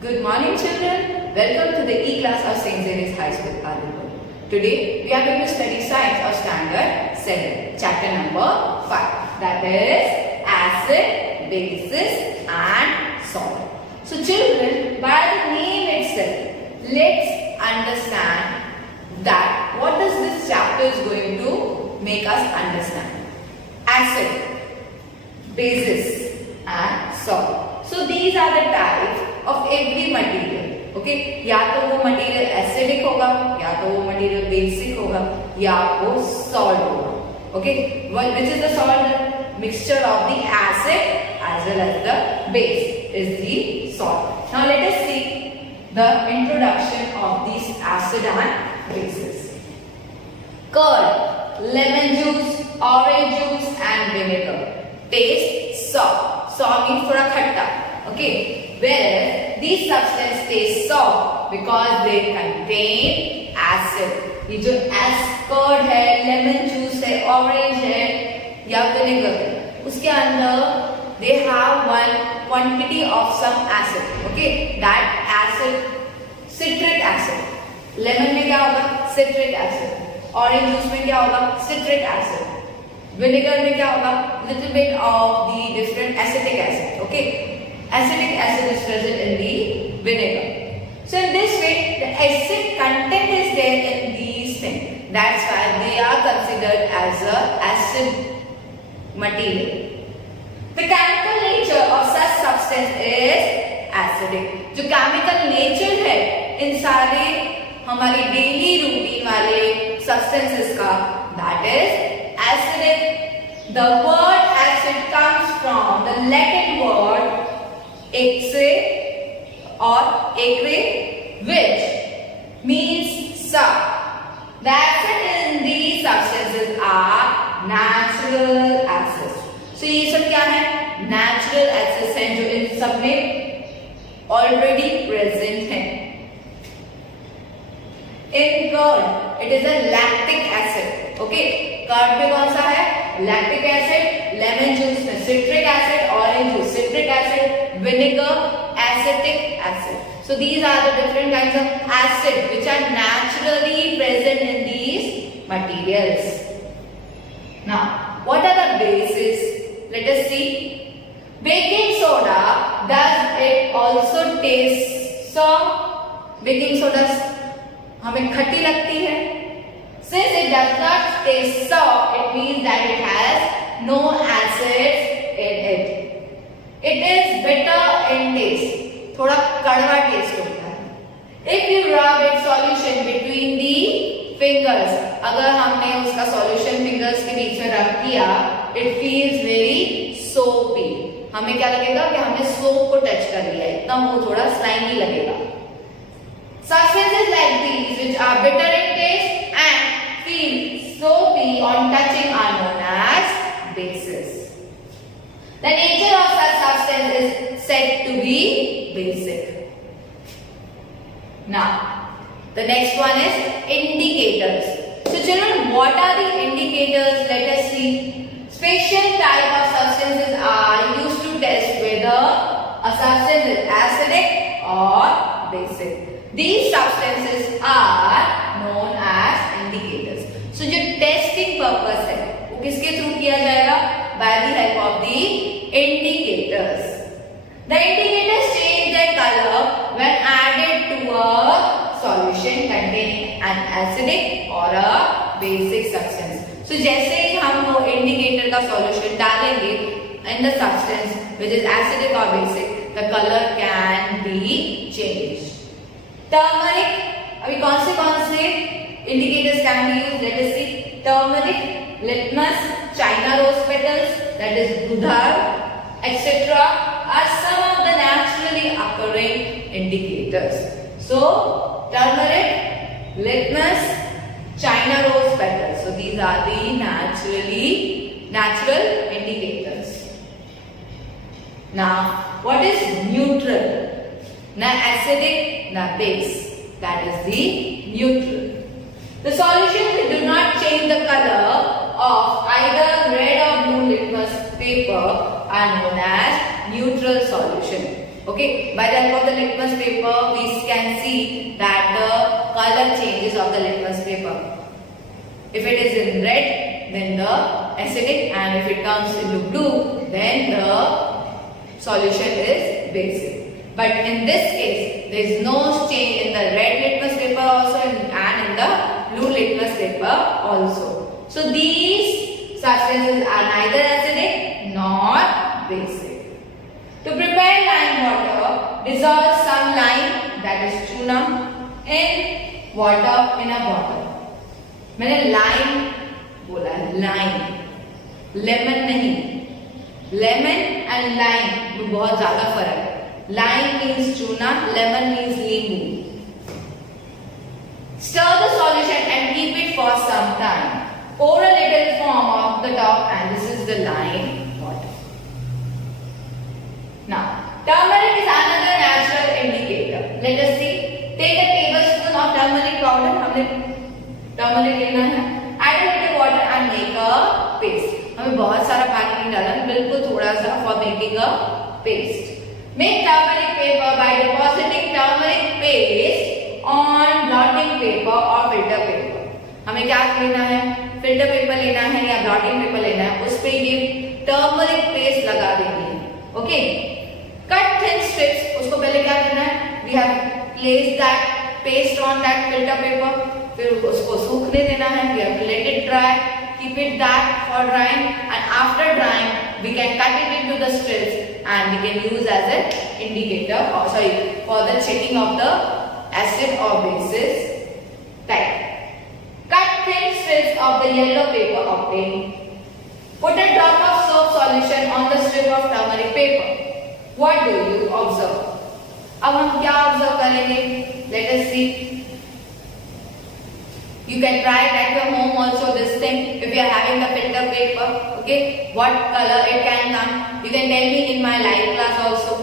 Good morning, children. Welcome to the E-class of St. Xavier's High School, Adipur. Today, we are going to study science of standard 7, chapter number 5. That is acid, bases and salt. So, children, by the name itself, let's understand that what does this chapter is going to make us understand. Acid, bases and salt. So, these are the types of every material. Okay, या तो वो material acidic होगा, या तो वो material basic होगा, या वो सॉल्ट होगा. Okay, which is the salt? Mixture of the acid as well as the base is the salt. Now let us see the introduction of these acid and bases. Curd, lemon juice, orange juice and vinegar. Taste sour. Sour means थोड़ा खट्टा. Okay, whereas these substances taste sour because they contain acid. ये जो curd है, lemon juice है, orange है या vinegar है, उसके अंदर they have one quantity of some acid. Okay, that acid, citric acid. Lemon में क्या होगा? Citric acid. Orange juice में क्या होगा? Citric acid. Vinegar में क्या होगा? Little bit of the different acetic acid. Okay. Acetic acid is present in the vinegar. So in this way, the acid content is there in these things. That's why they are considered as a acid material. The chemical nature of such substance is acidic. जो chemical nature है इन सारे हमारी daily routine वाले substances का, that is acidic. The word acid comes from the Latin word Acre or acre, which means sour. The acid in these substances are natural acids. So ये सब क्या है? Natural acids हैं जो इन सब में already present हैं. In curd, it is a lactic acid. Okay, curd में कौन सा है? Lactic acid. Lemon juice में citric acid. Orange juice citric acid. Vinegar acetic acid. So these are the different kinds of acid which are naturally present in these materials. Now, what are the bases? Let us see. Baking soda, does it also taste sour? Baking soda हमें खट्टी लगती है. Since it does not taste sour, it means that it has no acids in it. It is bitter in taste. थोड़ा कड़वा test होता है. If you rub its solution between the fingers, अगर हमने उसका solution fingers के बीच में rub किया, it feels very soapy. हमें क्या लगेगा कि हमने soap को touch कर लिया है, इतना वो थोड़ा slimy लगेगा. Substances like these which are bitter in taste and feel soapy on touching are known as bases. The nature of such substance is said to be basic. Now, the next one is indicators. So children, what are the indicators? Let us see. Special type of substances are used to test whether a substance is acidic or basic. These substances are known as indicators. So जो testing purpose है वो किसके through किया जाएगा? By the help of the indicators. The indicators change their color when added to a solution containing an acidic or a basic substance. So जैसे ही हम वो indicator का solution डालेंगे in the substance which is acidic or basic, the color can be changed. Turmeric, अभी कौन से indicators can be used? Let us see. Turmeric, litmus, China rose petals, that is budar, etc. are some of the naturally occurring indicators. So, turmeric, litmus, China rose petals. So these are the natural indicators. Now, what is neutral? Na acidic, na base. That is the neutral. The solutions do not change the color of either red or blue litmus paper are known as neutral solution. Okay, by the help of the litmus paper, we can see that the color changes of the litmus paper. If it is in red, then the acidic, and if it turns into blue, then the solution is basic. But in this case, there is no change in the red litmus paper also and in the blue litmus paper also. So these substances are neither acidic nor basic. To prepare lime water, dissolve some lime, that is chuna, in water in a bottle. मैंने lime बोला है, lime, lemon नहीं. Lemon and lime में बहुत ज़्यादा फर्क है. Lime means chuna, lemon means नींबू. Stir the solution and keep it for some time. Pour a little foam off the top, and this is the lime water. Now, turmeric is another natural indicator. Let us see. Take a tablespoon of turmeric powder. हमने turmeric लेना है. Add a little water and make a paste. हमें बहुत सारा पानी नहीं डालना, बिल्कुल थोड़ा सा for making a paste. Make turmeric paper by depositing turmeric paste on blotting paper or filter paper. हमें क्या लेना है? फिल्टर पेपर लेना है या ब्लॉटिंग पेपर लेना है, उस पे ये टर्मरिक पेस्ट लगा देनी है. Okay, cut thin strips. उसको पहले क्या करना है? We have place that paste on that filter paper. फिर उसको सूखने देना है. We have let it dry, keep it that for drying, and after drying we can cut it into the strips and we can use as an indicator, or sorry, for the checking of the acid or bases type. Cut thin strips of the yellow paper obtained. Put a drop of soap solution on the strip of turmeric paper. What do you observe? अब हम क्या observe करेंगे? Let us see. You can try it at your home also, this thing, if you are having the filter paper. Okay, what color it can come? You can tell me in my live class also.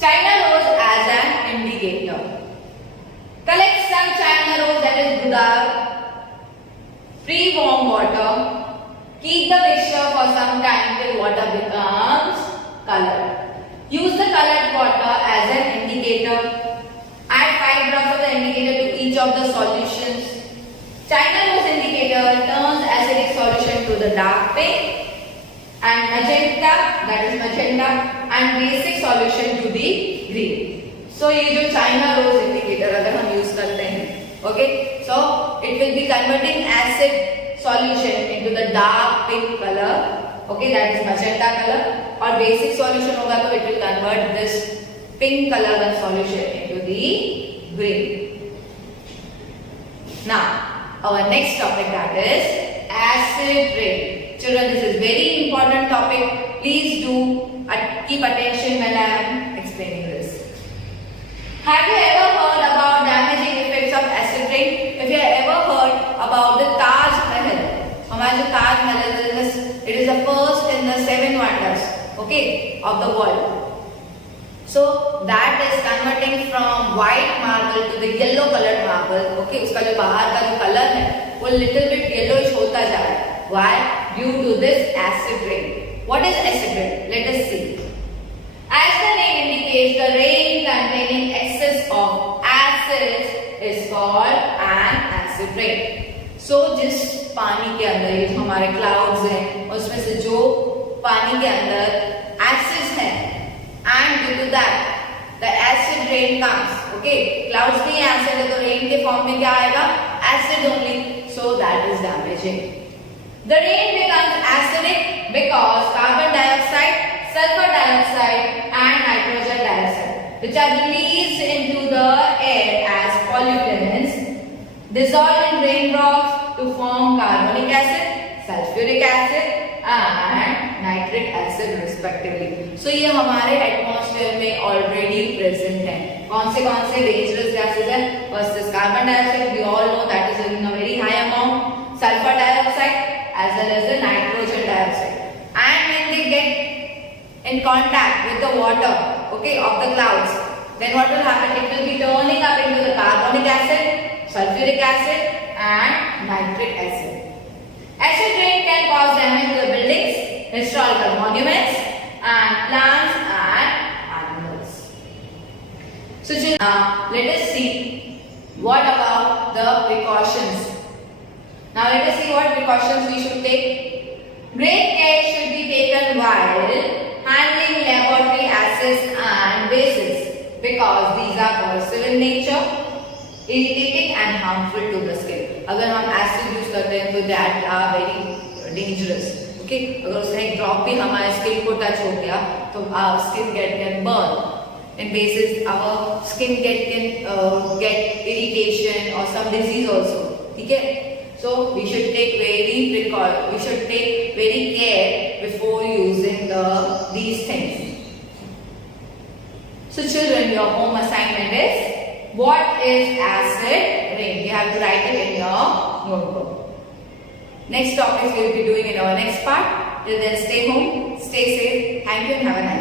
China rose as an indicator. Collect some China rose, that is gudar. Pre-warm water. Keep the mixture for some time till water becomes colored. Use the colored water as an indicator. Add 5 drops of the indicator to each of the solutions. China rose indicator turns acidic solution to the dark pink, and magenta, that is magenta, and basic solution to the green. So ये जो China rose indicator अगर हम use करते हैं, okay, so it will be converting acid solution into the dark pink color, okay, that is magenta color, और basic solution होगा तो it will convert this pink color solution into the green. Now, our next topic, that is acid rain. Children, this is very important topic. Please do keep attention when I am explaining this. Have you ever heard about damaging effects of acid rain? If you have ever heard about the Taj Mahal, हमारा जो Taj Mahal है, it is the first in the 7 wonders, okay, of the world. So that is converting from white marble to the yellow colored marble. Okay, उसका जो बाहर का जो color है, वो little bit yellowish होता जा रहा है. Why? Due to this acid rain. What is acid rain? Let us see. As the name indicates, the rain containing excess of acids is called an acid rain. So जिस पानी के अंदर ये जो हमारे clouds हैं, उसमें से जो पानी के अंदर acids हैं, and due to that the acid rain comes. Okay, clouds नहीं acid है तो rain के form में क्या आएगा? Acid only. So that is damaging. The rain becomes acidic because carbon dioxide, sulfur dioxide and nitrogen dioxide, which are released into the air as pollutants, dissolve in raindrops to form carbonic acid, sulfuric acid and nitric acid respectively. So ये हमारे atmosphere में already present हैं. कौन से dangerous gases हैं? First is carbon dioxide. We all know that is in a very high amount. Sulfur dioxide as well as the nitrogen dioxide. And when they get in contact with the water, okay, of the clouds, then what will happen? It will be turning up into the carbonic acid, sulfuric acid and nitric acid. Acid rain can cause damage to the buildings, historical monuments and plants and animals. So children, let us see what about the precautions. Now let us see what precautions we should take. Great care should be taken while handling laboratory acids and bases because these are corrosive in nature, irritating and harmful to the skin. अगर हम acid use करते हैं तो that are very dangerous. Okay, अगर उसका एक drop भी हमारे skin को touch हो गया तो our skin can burn. And bases our skin get irritation or some disease also. ठीक है? So we should take very care before using these things. So children, your home assignment is, what is acid rain? You have to write it in your notebook. Next topics we will be doing in our next part. Till then, stay home, stay safe. Thank you and have a nice day.